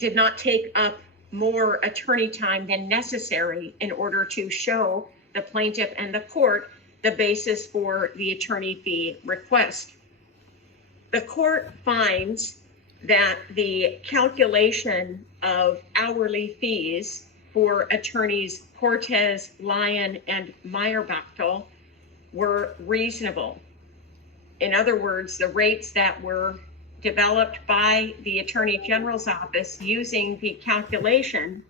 did not take up more attorney time than necessary in order to show the plaintiff and the court the basis for the attorney fee request. The court finds that the calculation of hourly fees for attorneys Cortez, Lyon, and Meyer-Bachtel were reasonable. In other words, the rates that were developed by the Attorney General's office using the calculation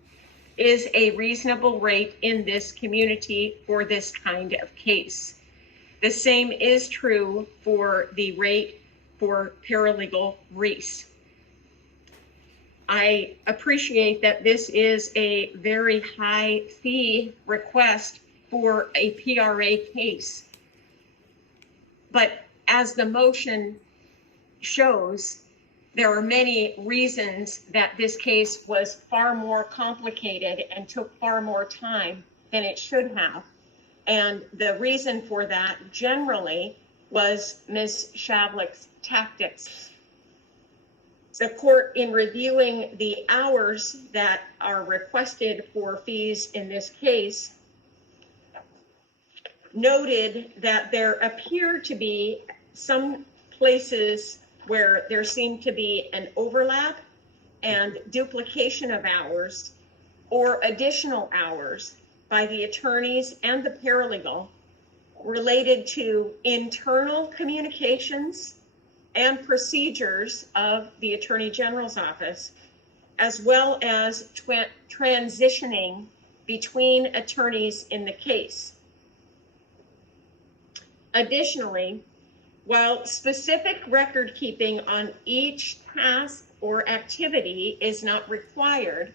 is a reasonable rate in this community for this kind of case. The same is true for the rate for paralegal Reese. I appreciate that this is a very high fee request for a PRA case. But as the motion shows, there are many reasons that this case was far more complicated and took far more time than it should have. And the reason for that generally was Ms. Shavlik's tactics. The court, in reviewing the hours that are requested for fees in this case, noted that there appear to be some places where there seemed to be an overlap and duplication of hours or additional hours by the attorneys and the paralegal related to internal communications and procedures of the Attorney General's office, as well as transitioning between attorneys in the case. Additionally, while specific record keeping on each task or activity is not required,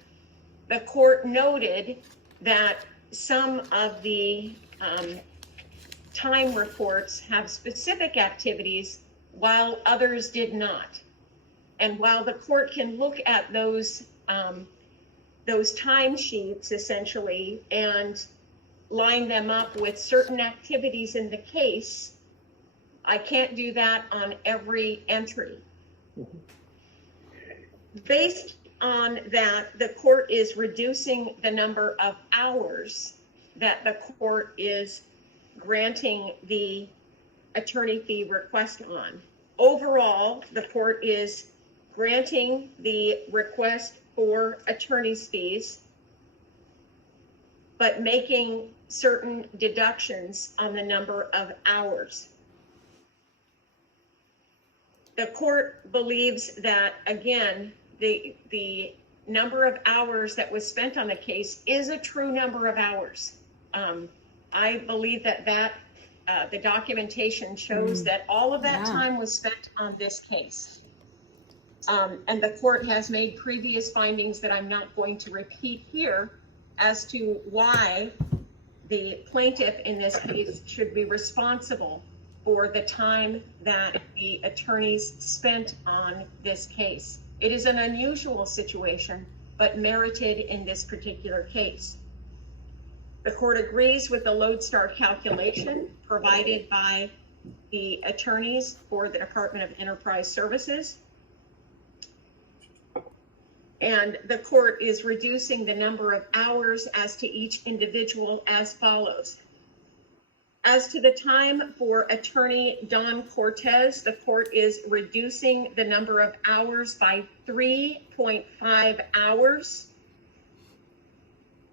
the court noted that some of the time reports have specific activities while others did not. And while the court can look at those timesheets essentially and line them up with certain activities in the case, I can't do that on every entry. Based on that, the court is reducing the number of hours that the court is granting the attorney fee request on. Overall, the court is granting the request for attorney's fees, but making certain deductions on the number of hours. The court believes that, again, the number of hours that was spent on the case is a true number of hours. I believe that the documentation shows that all of that time was spent on this case. And the court has made previous findings that I'm not going to repeat here as to why the plaintiff in this case should be responsible for the time that the attorneys spent on this case. It is an unusual situation, but merited in this particular case. The court agrees with the lodestar calculation provided by the attorneys for the Department of Enterprise Services. And the court is reducing the number of hours as to each individual as follows. As to the time for attorney Don Cortez, the court is reducing the number of hours by 3.5 hours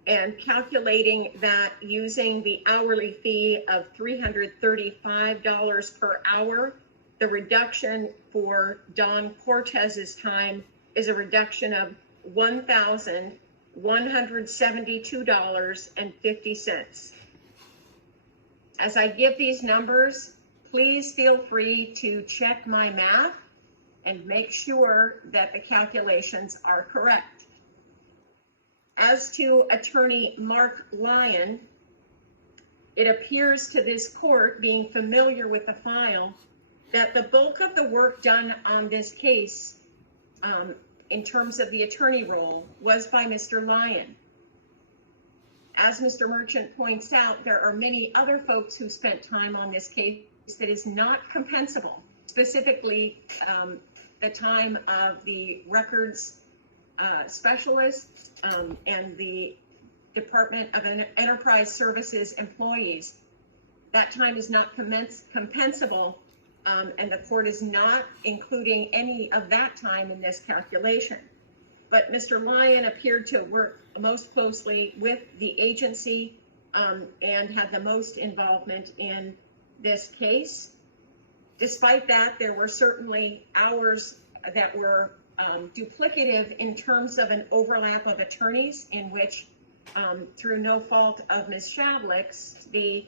and calculating that using the hourly fee of $335 per hour. The reduction for Don Cortez's time is a reduction of $1,172.50. As I give these numbers, please feel free to check my math and make sure that the calculations are correct. As to attorney Mark Lyon, it appears to this court, being familiar with the file, that the bulk of the work done on this case in terms of the attorney role was by Mr. Lyon. As Mr. Merchant points out, there are many other folks who spent time on this case that is not compensable, specifically the time of the records specialists and the Department of Enterprise Services employees. That time is not compensable, and the court is not including any of that time in this calculation. But Mr. Lyon appeared to work most closely with the agency and had the most involvement in this case. Despite that, there were certainly hours that were duplicative in terms of an overlap of attorneys in which, through no fault of Ms. Shavlik's, the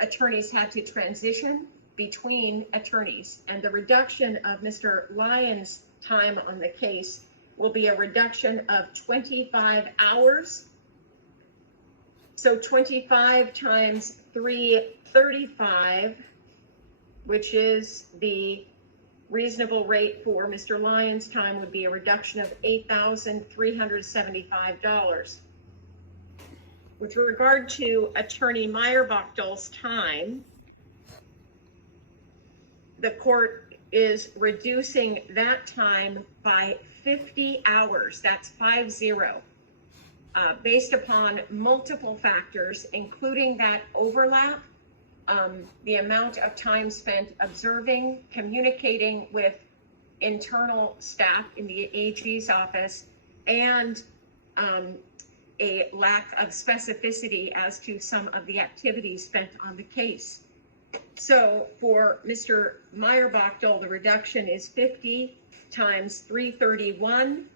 attorneys had to transition between attorneys. And the reduction of Mr. Lyon's time on the case will be a reduction of 25 hours. So 25 times 335, which is the reasonable rate for Mr. Lyon's time, would be a reduction of $8,375. With regard to Attorney Meyer-Bachtel's time, the court is reducing that time by 50 hours. That's 50, based upon multiple factors, including that overlap, the amount of time spent observing, communicating with internal staff in the AG's office, and a lack of specificity as to some of the activities spent on the case. So for Mr. Meyer-Bachtel, the reduction is 50 times 331,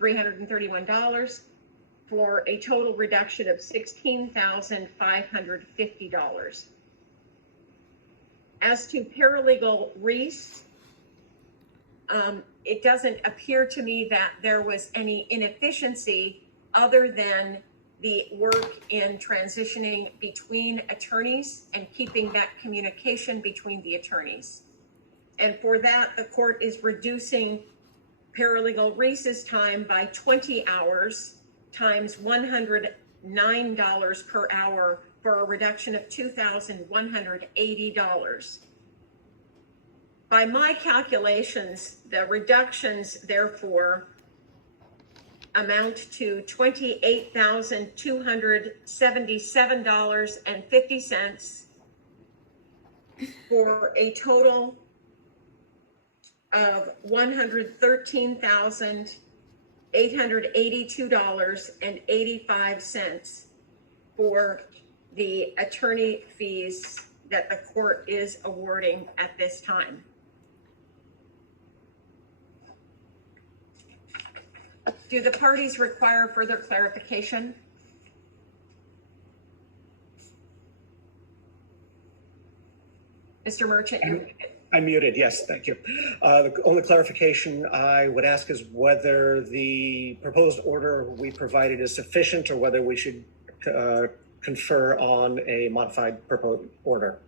$331, for a total reduction of $16,550. As to paralegal Reese, it doesn't appear to me that there was any inefficiency other than the work in transitioning between attorneys and keeping that communication between the attorneys. And for that, the court is reducing paralegal Reese's time by 20 hours times $109 per hour for a reduction of $2,180. By my calculations, the reductions, therefore, amount to $28,277.50 for a total of $113,882.85 for the attorney fees that the court is awarding at this time. Do the parties require further clarification? Mr. Merchant, you're muted. I'm muted, yes, thank you. The only clarification I would ask is whether the proposed order we provided is sufficient or whether we should confer on a modified proposed order.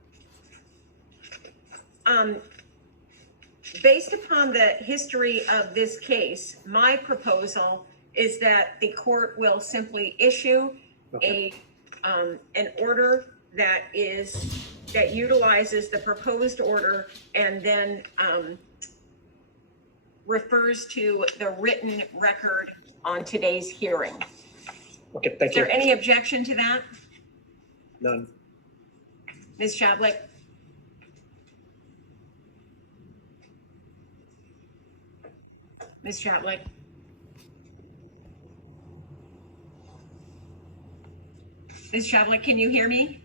Based upon the history of this case, my proposal is that the court will simply issue an order that utilizes the proposed order and then refers to the written record on today's hearing. Okay, thank you. Is there any objection to that? None. Ms. Shavlik? Ms. Shavlik? Ms. Shavlik, can you hear me?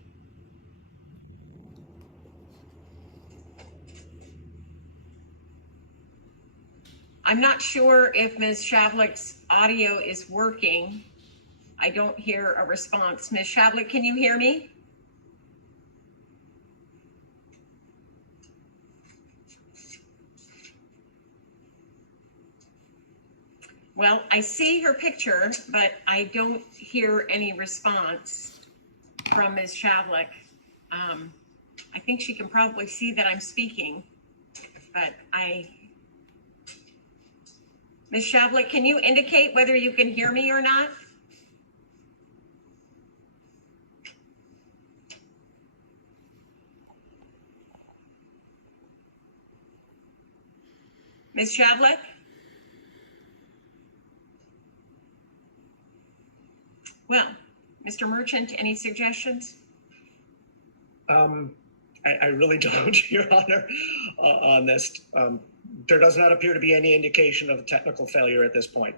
I'm not sure if Ms. Shavlik's audio is working. I don't hear a response. Ms. Shavlik, can you hear me? Well, I see her picture, but I don't hear any response from Ms. Shavlik. I think she can probably see that I'm speaking, but Ms. Shavlik, can you indicate whether you can hear me or not? Ms. Shavlik? Well, Mr. Merchant, any suggestions? I really don't, Your Honor, on this. There does not appear to be any indication of technical failure at this point.